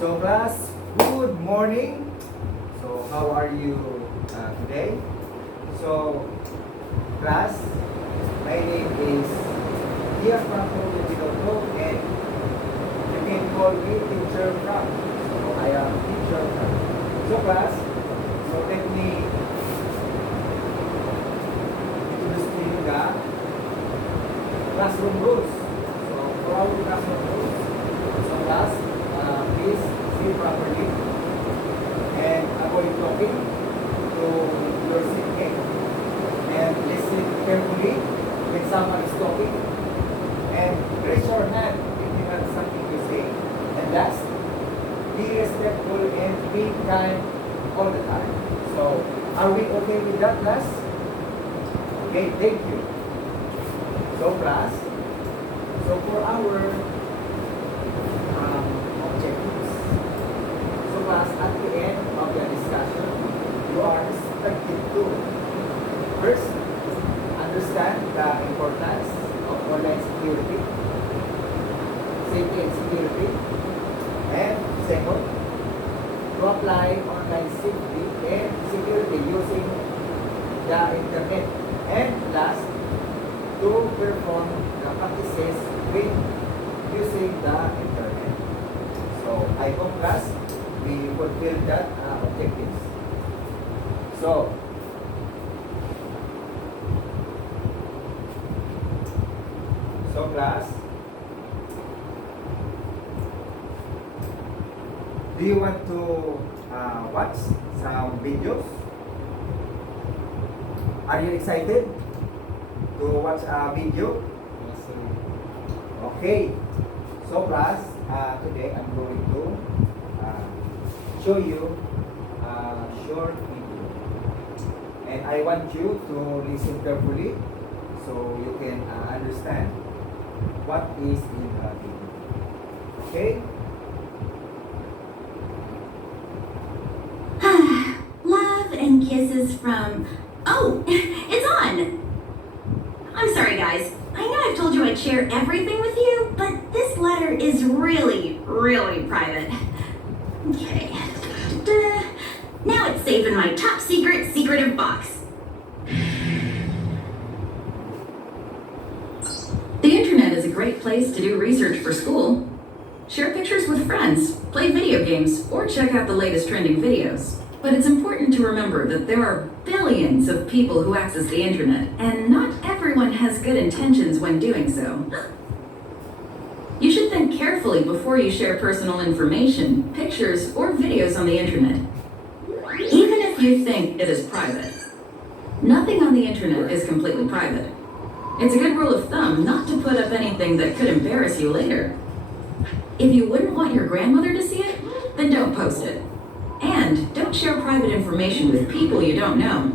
So class, good morning. So how are you today? So class, my name is Dia Franco Piloto and you can call me Teacher Frank. So I am Teacher Frank. So class, so let me introduce to you the classroom rules. So for our classroom rules, so class, please sit properly and avoid talking to your seatmate and listen carefully when someone is talking and raise your hand if you have something to say. And last, be respectful and be kind all the time. So are we okay with that, class? Okay, thank you. So class, so for our objectives. So class, at the end of the discussion, you are expected to first understand the importance of online security, safety and security, and second, to apply online safety and security using the internet, and last, to perform the practices with using the internet. So I hope class we fulfill that objectives. So class, do you want to watch some videos? Are you excited to watch a video? Yes, sir. Okay. So class, today I'm going to show you a short video. And I want you to listen carefully so you can understand what is in the video. Okay? Love and kisses from... Oh, it's on! I'm sorry, guys. I know I've told you I'd share everything with you, but this letter is really, really private. Okay. Da-da. Now it's safe in my top secret, secretive box. The internet is a great place to do research for school. Share pictures with friends, play video games, or check out the latest trending videos. But it's important to remember that there are billions of people who access the internet, and not everyone has good intentions when doing so. You should think carefully before you share personal information, pictures, or videos on the internet, even if you think it is private. Nothing on the internet is completely private. It's a good rule of thumb not to put up anything that could embarrass you later. If you wouldn't want your grandmother to see it, then don't post it. And don't share private information with people you don't know.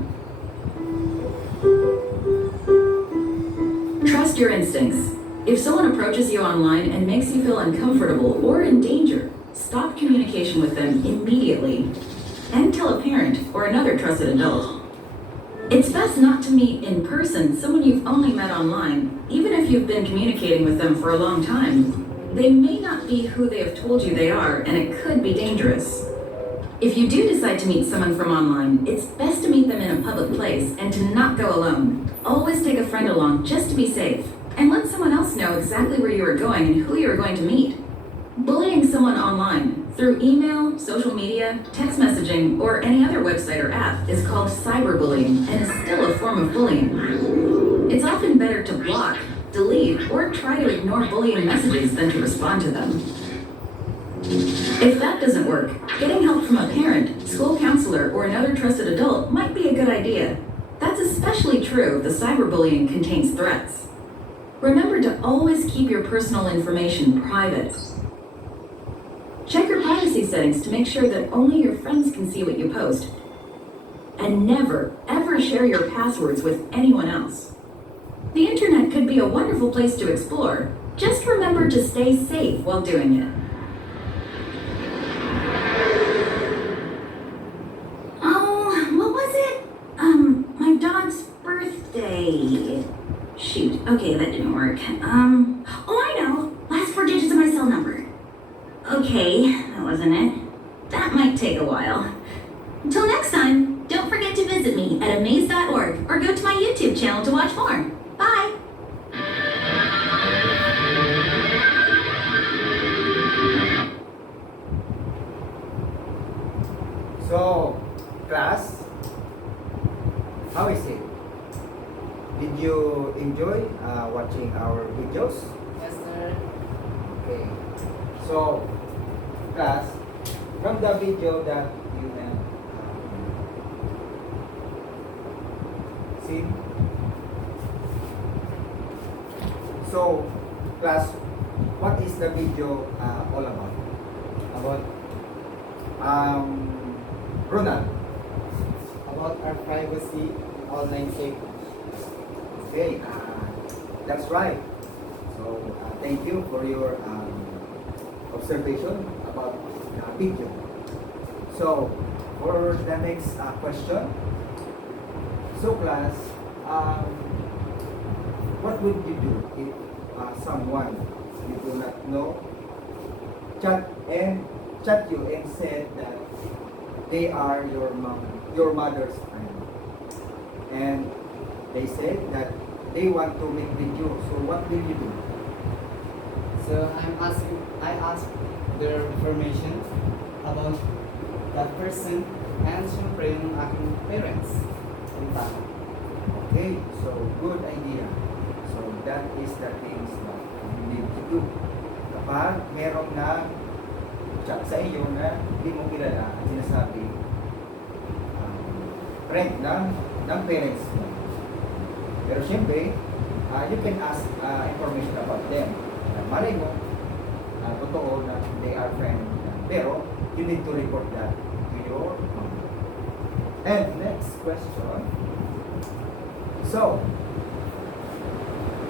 Trust your instincts. If someone approaches you online and makes you feel uncomfortable or in danger, stop communication with them immediately and tell a parent or another trusted adult. It's best not to meet in person someone you've only met online, even if you've been communicating with them for a long time. They may not be who they have told you they are, and it could be dangerous. If you do decide to meet someone from online, it's best to meet them in a public place and to not go alone. Always take a friend along just to be safe, and let someone else know exactly where you are going and who you are going to meet. Bullying someone online through email, social media, text messaging, or any other website or app is called cyberbullying and is still a form of bullying. It's often better to block, delete, or try to ignore bullying messages than to respond to them. If that doesn't work, getting help from a parent, school counselor, or another trusted adult might be a good idea. That's especially true if the cyberbullying contains threats. Remember to always keep your personal information private. Check your privacy settings to make sure that only your friends can see what you post. And never, ever share your passwords with anyone else. The internet could be a wonderful place to explore. Just remember to stay safe while doing it. My dog's birthday. Shoot, okay, that didn't work. Oh, I know. Last 4 digits of my cell number. Okay. Okay, that wasn't it. That might take a while. Until next time, don't forget to visit me at amaze.org or go to my YouTube channel to watch more. Bye! So, class, how is it? Did you enjoy watching our videos? Yes, sir. Okay. So, class, from the video that you have seen, so, class, what is the video all about? About Ronald. about our privacy, online safety. Okay, that's right. So, thank you for your observation about the video. So, for the next question, so class, what would you do if someone you do not know chat you and said that they are your mother's friend, and they said that they want to meet with you? So what will you do? So I asked their information about that person and syempre yung aking parents. In fact, Okay, so good idea. So that is the things that you need to do. Kapag merong na chat sa iyo na hindi mo kilala at sinasabi friend ng parents mo. Pero syempre, you can ask information about them. Malay mo, totoo na they are friend. Pero you need to report that to your mom. And next question. So,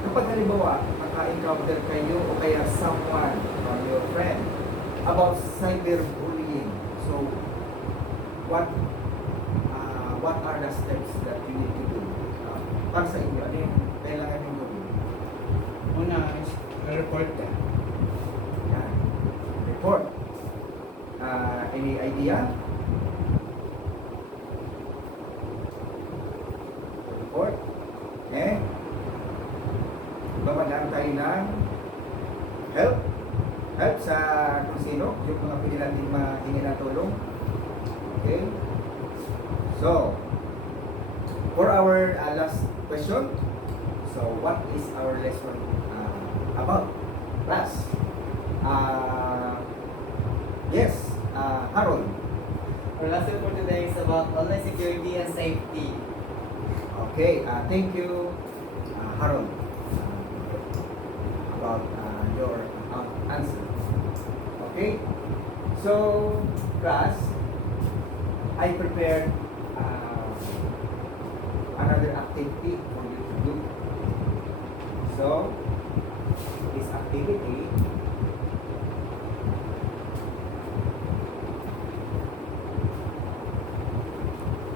kapag halimbawa, maka-encounter kayo o kaya someone from your friend about cyberbullying, so what are the steps that you need to do? Para sa inyo, ano yung kailangan yung gawin? una is report ka. Yan. Report. Any idea? Report. Eh? Bamadaan tayo ng help. Help sa kung sino, yung mga pwede natin mahingi ng tulong. Okay? So, for our last question, so what is our lesson about? Class. Yes, Harold. Our lesson for today is about online security and safety. Okay, thank you, Harold, about your answer. Okay, so class, I prepared another activity for you to do. So, this activity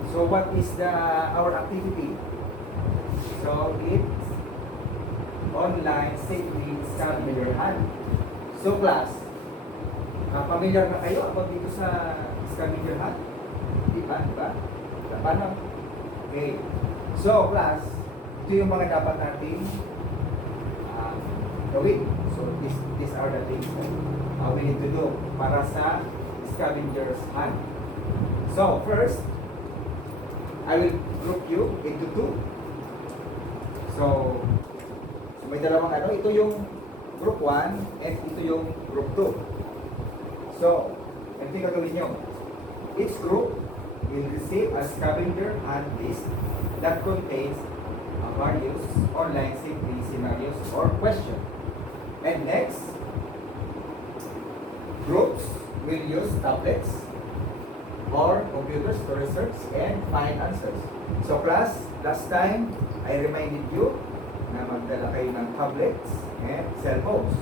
so what is our activity? So it's online safety scavenger hunt. So class, familiar na kayo about dito sa scavenger hunt? Di ba? Paano? Okay. So class, ito yung mga dapat natin gawin. So these are the things that we need to do para sa scavengers hunt. So first, I will group you into two. So may dalawang ito yung group 1 and ito yung group 2. So, ito yung gagawin nyo. Each group will receive a scavenger hunt list that contains various online safety scenarios or questions. And next, groups will use tablets or computers to research and find answers. So class, last time, I reminded you na magdala kayo ng tablets and cellphones.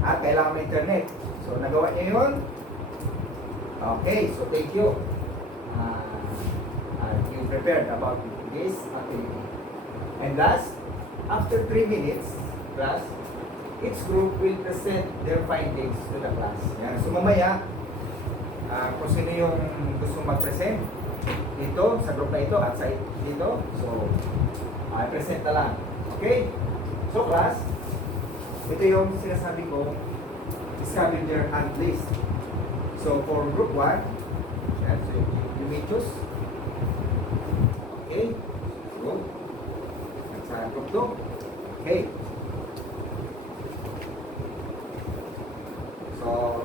At kailangan ng internet. So nagawa niyo yun? Okay, so thank you. You prepared about this activity. And last, after 3 minutes, class, each group will present their findings to the class. Yan. So mamaya, kung sino yung gusto mag-present dito, sa group na ito, at sa dito, so, present na lang. Okay? So class, ito yung sinasabi ko, scavenger hunt list. So for group 1, yan, so you may choose. Okay? So, at sa group 2, okay. So,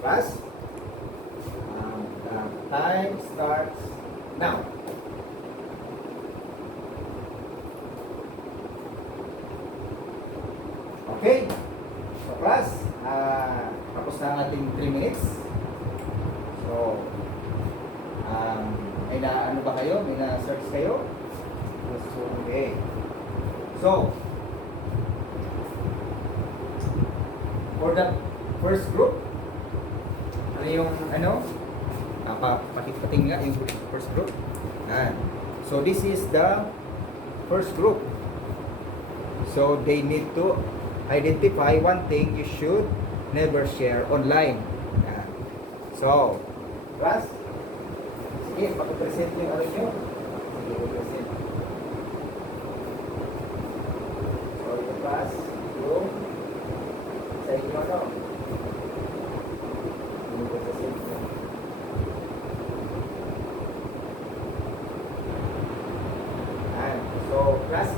class, the time starts now. Okay? So, class, tapos na ang ating 3 minutes. So, may na ano ba kayo? May na search kayo? Okay. So, for the first group, ano yung ano? Pating nga yung first group. So, this is the first group. So, they need to identify one thing you should never share online. Yan. So, class, sige, pag-present yung ano nyo. Sige, pag-present. So, ito class, yung sa inyo ano. Yung pag-present nyo. Yan. So, class,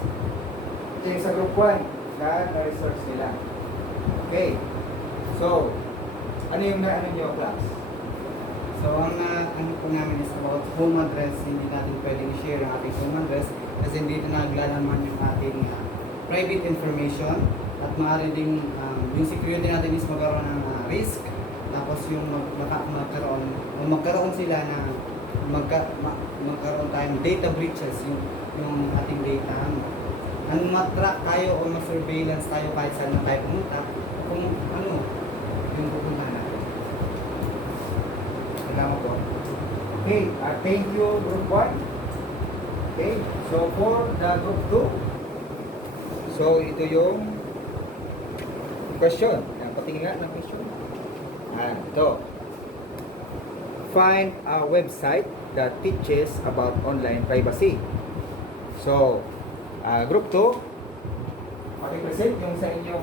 ito yung sa group 1. Na-research nila. Okay. So, ano yung na-ano nyo, class? So, ang ano po namin is about home address. Hindi natin pwedeng i-share ang ating home address kasi dito naglalaman yung ating private information at maaari ding yung security natin is magkaroon ng risk. Tapos yung magkaroon sila na magkaroon tayong data breaches, yung ating data. Ang matrack tayo o ma-surveillance tayo kahit saan na tayo pumunta, kung ano yung pupunta natin. Salamat po. Okay, thank you group 1. Okay, so for the group 2, so ito yung question. Patingin nga ng question. Ito. Find a website that teaches about online privacy. So, group 2, pakipresent yung sa inyong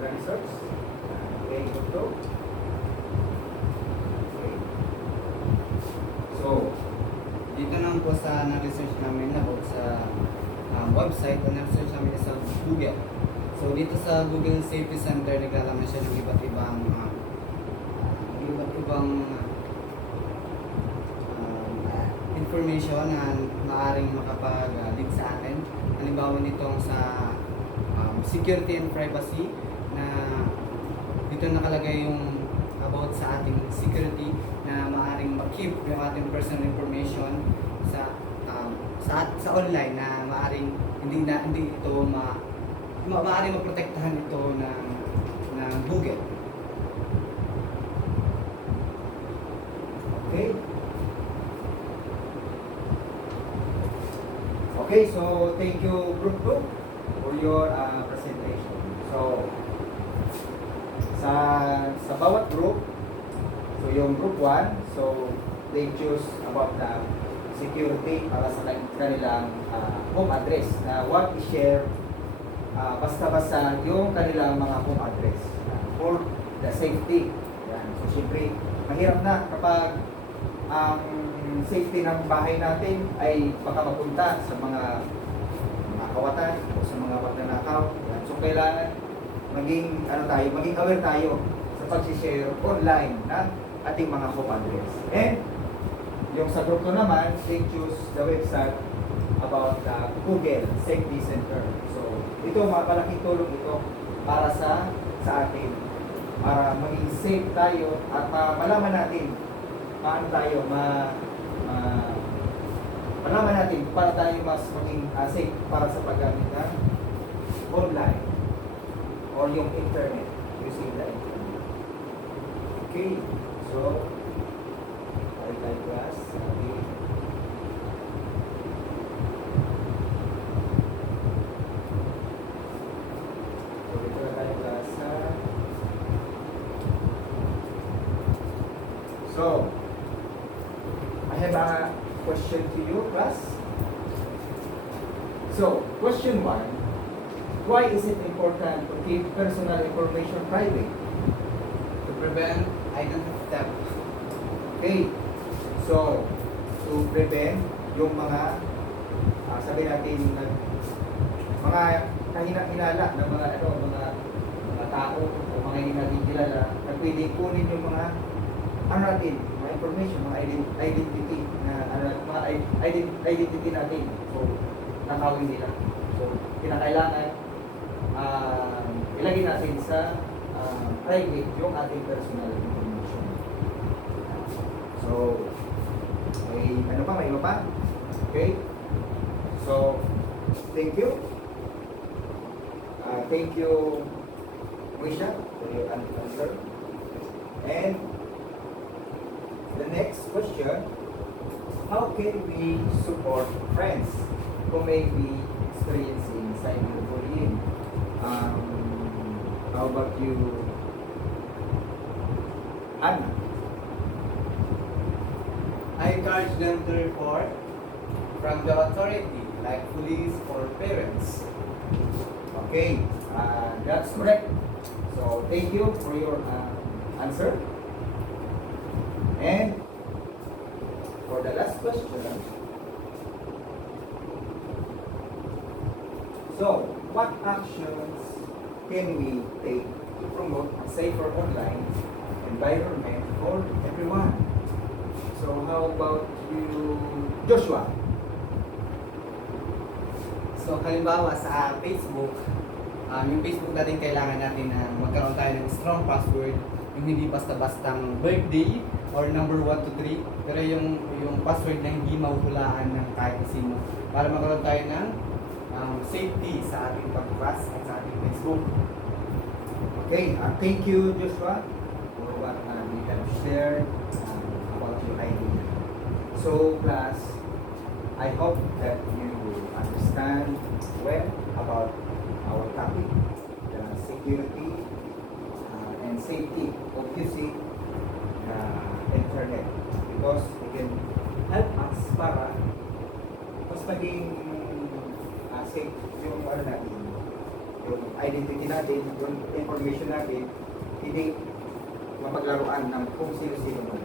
research. Okay, group 2. Okay. So, Dito naman po sa na-research namin about sa website o na-research namin sa Google. So, dito sa Google Safety Center, naglalaman siya ng iba't ibang information na maaaring makapag-lead sa atin. Halimbawa nitong sa security and privacy na dito nakalagay yung about sa ating security na maaaring ma-keep yung ating personal information sa online na maaaring hindi ito maaaring maprotektahan ito ng Google. okay. Okay, so thank you group 2 for your presentation. So, sa bawat group, so yung group 1, so they choose about the security para sa kanilang home address na wag i-share basta-basta yung kanilang mga home address for the safety. Yan. So, syempre, mahirap na kapag ang safety ng bahay natin ay baka mapunta sa mga kawatan o sa mga magnanakaw. So kailangan maging aware tayo sa pag-share online ng ating mga home address. And yung sa group ko naman, they choose the website about the Google Safety Center. So ito, malaking tulong ito para sa atin, para maging safe tayo at malaman natin paano tayo malaman natin para tayo mas maging safe para sa paggamit ng online or yung internet, using the internet. Okay, so tayo class. Okay. So, I have a question to you, class. So, question 1. Why is it important to keep personal information private? To prevent identity theft. Okay. So, to prevent yung mga, sabi natin, mga kahina-hinala ng mga tao o mga hindi natin kilala na pwede kunin yung mga natin, mga information, mga identity identity natin. So, nakawin nila. So, kinakailangan ilagay natin sa private yung ating personal information. So, may ano pa, may iba pa? Okay? So, thank you. Thank you, Wisha, for your answer. And the next question, how can we support friends who may be experiencing cyberbullying? How about you, Anna? I encourage them to report from the authority, like police or parents. Okay, that's correct. So, thank you for your answer. And for the last question, so what actions can we take to promote a safer online environment for everyone? So, how about you, Joshua? So, halimbawa sa Facebook, yung Facebook natin kailangan natin na magkaroon tayo ng strong password, yung hindi basta-bastang birthday or number 1 to 3, pero yung password na hindi mahuhulaan ng kahit sino para magkaroon tayo ng safety sa ating pagbukas at sa ating Facebook. Okay, thank you, Joshua, for what you have shared about your idea. So, class, I hope that you understand well about our topic, the security and safety of using the internet, because it can help us para mas maging safe yung natin, yung identity natin, yung information natin, hindi mapaglaruan ng kung sino-sino mo.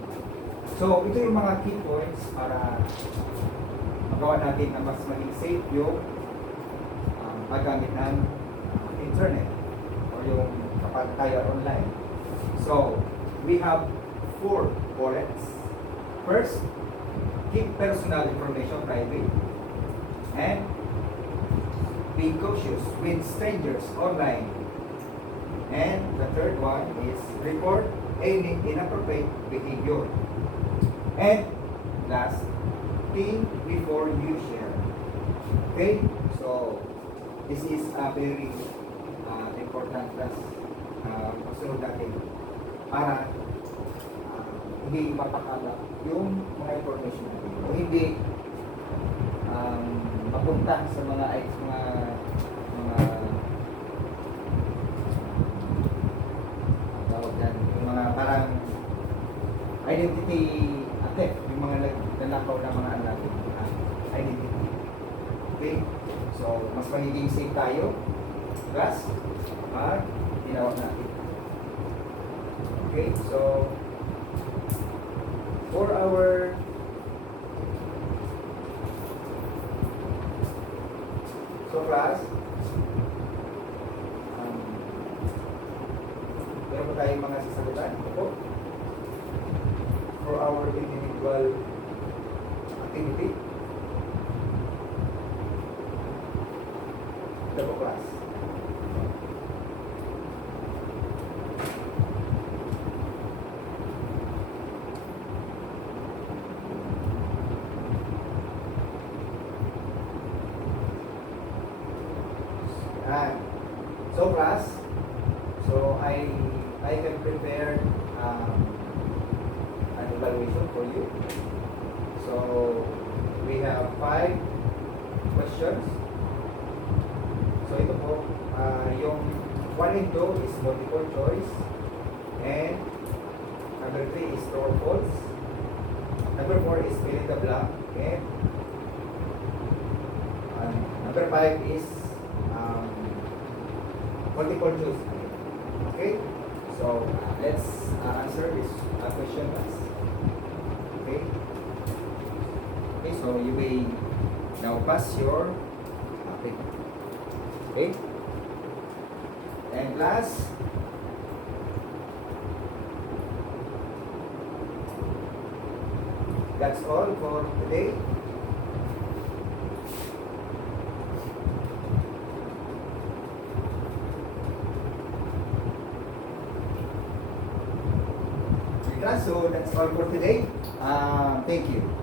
So, ito yung mga key points para magawa natin na mas maging safe yung paggamit ng internet or yung kapag tayo online. So, we have 4 bullets. First, keep personal information private. And be cautious with strangers online. And the third one is report any inappropriate behavior. And last, think before you share. Okay? So, this is a very important class. Pasunod natin para hindi mapakala yung mga information natin. O hindi mapunta sa mga tawag yan, yung mga parang identity theft, yung mga nagnanakaw na mga anak identity. Okay? So, mas magiging safe tayo. Plus, tinawag natin. Okay? So, for our class, meron po tayong mga sasagutan. Ito for our individual activity. Ito po, class. So class, so I have prepared an evaluation for you. So we have 5 questions. So ito po, yung 1 and 2 is multiple choice, and Number 3 is true or false. Number 4 is fill in the blank. Okay. Number 5 is multiple choice. Okay. So let's answer this question first. Okay. Okay. So you may now pass your topic. Okay. And class. That's all for today. So that's all for today. Thank you.